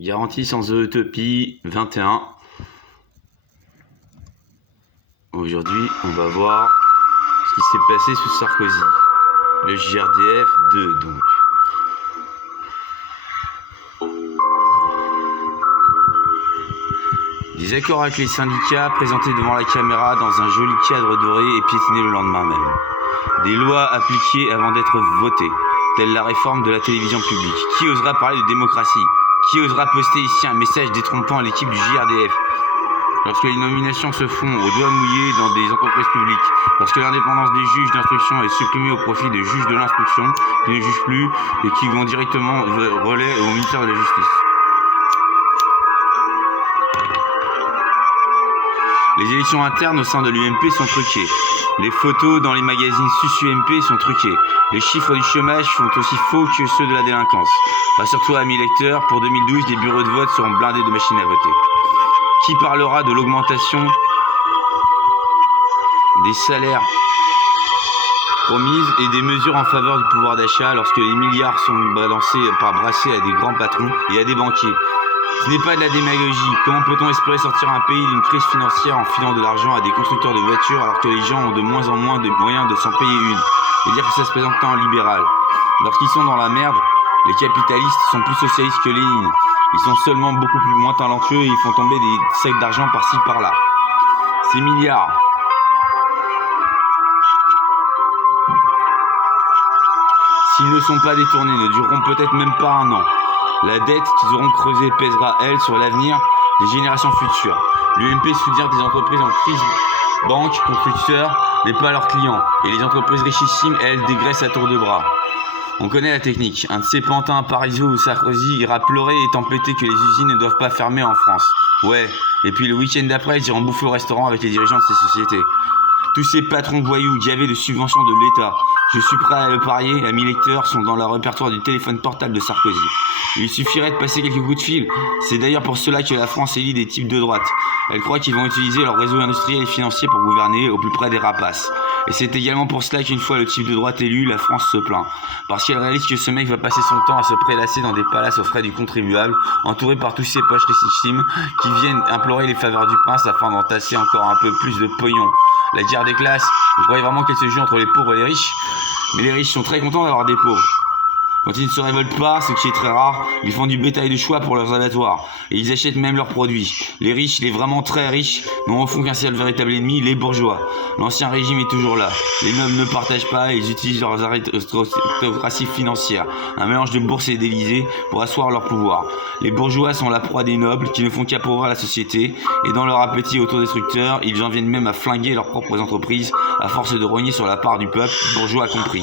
Garantie sans utopie 21. Aujourd'hui, on va voir ce qui s'est passé sous Sarkozy. Le JRDF 2, donc. Des accords avec les syndicats présentés devant la caméra dans un joli cadre doré et piétinés le lendemain même. Des lois appliquées avant d'être votées, telle la réforme de la télévision publique. Qui osera parler de démocratie? Qui osera poster ici un message détrompant à l'équipe du JRDF? Lorsque les nominations se font au doigt mouillé dans des entreprises publiques, lorsque l'indépendance des juges d'instruction est supprimée au profit des juges de l'instruction qui ne jugent plus et qui vont directement relais au ministère de la Justice. Les élections internes au sein de l'UMP sont truquées. Les photos dans les magazines SUS-UMP sont truquées. Les chiffres du chômage sont aussi faux que ceux de la délinquance. Rassure-toi, amis lecteurs, pour 2012, les bureaux de vote seront blindés de machines à voter. Qui parlera de l'augmentation des salaires promises et des mesures en faveur du pouvoir d'achat lorsque les milliards sont brassés à des grands patrons et à des banquiers? Ce n'est pas de la démagogie. Comment peut-on espérer sortir un pays d'une crise financière en filant de l'argent à des constructeurs de voitures alors que les gens ont de moins en moins de moyens de s'en payer une? Et dire que ça se présente en libéral. Lorsqu'ils sont dans la merde, les capitalistes sont plus socialistes que Lénine. Ils sont seulement beaucoup moins talentueux et ils font tomber des sacs d'argent par-ci par-là. Ces milliards. S'ils ne sont pas détournés, ne dureront peut-être même pas un an. La dette qu'ils auront creusée pèsera, elle, sur l'avenir des générations futures. L'UMP soutient des entreprises en crise, banques, constructeurs, mais pas leurs clients. Et les entreprises richissimes, elles, dégraissent à tour de bras. On connaît la technique. Un de ces pantins Parisot ou Sarkozy ira pleurer et tempêter que les usines ne doivent pas fermer en France. Ouais, et puis le week-end d'après, ils iront bouffer au restaurant avec les dirigeants de ces sociétés. Tous ces patrons voyous gavés de subventions de l'État, je suis prêt à le parier, amis lecteurs, sont dans le répertoire du téléphone portable de Sarkozy. Il suffirait de passer quelques coups de fil. C'est d'ailleurs pour cela que la France élit des types de droite. Elle croit qu'ils vont utiliser leur réseau industriel et financier pour gouverner au plus près des rapaces. Et c'est également pour cela qu'une fois le type de droite élu, la France se plaint. Parce qu'elle réalise que ce mec va passer son temps à se prélasser dans des palaces aux frais du contribuable, entouré par tous ces poches richissimes qui viennent implorer les faveurs du prince afin d'entasser encore un peu plus de pognon. La guerre des classes, vous croyez vraiment qu'elle se joue entre les pauvres et les riches? Mais les riches sont très contents d'avoir des pauvres. Quand ils ne se révoltent pas, ce qui est très rare, ils font du bétail de choix pour leurs abattoirs. Et ils achètent même leurs produits. Les riches, les vraiment très riches, n'ont au fond qu'un seul véritable ennemi, les bourgeois. L'ancien régime est toujours là. Les nobles ne partagent pas et ils utilisent leurs aristocraties financières. Un mélange de bourse et d'Élysée pour asseoir leur pouvoir. Les bourgeois sont la proie des nobles qui ne font qu'appauvrir la société. Et dans leur appétit autodestructeur, ils en viennent même à flinguer leurs propres entreprises à force de rogner sur la part du peuple, bourgeois compris.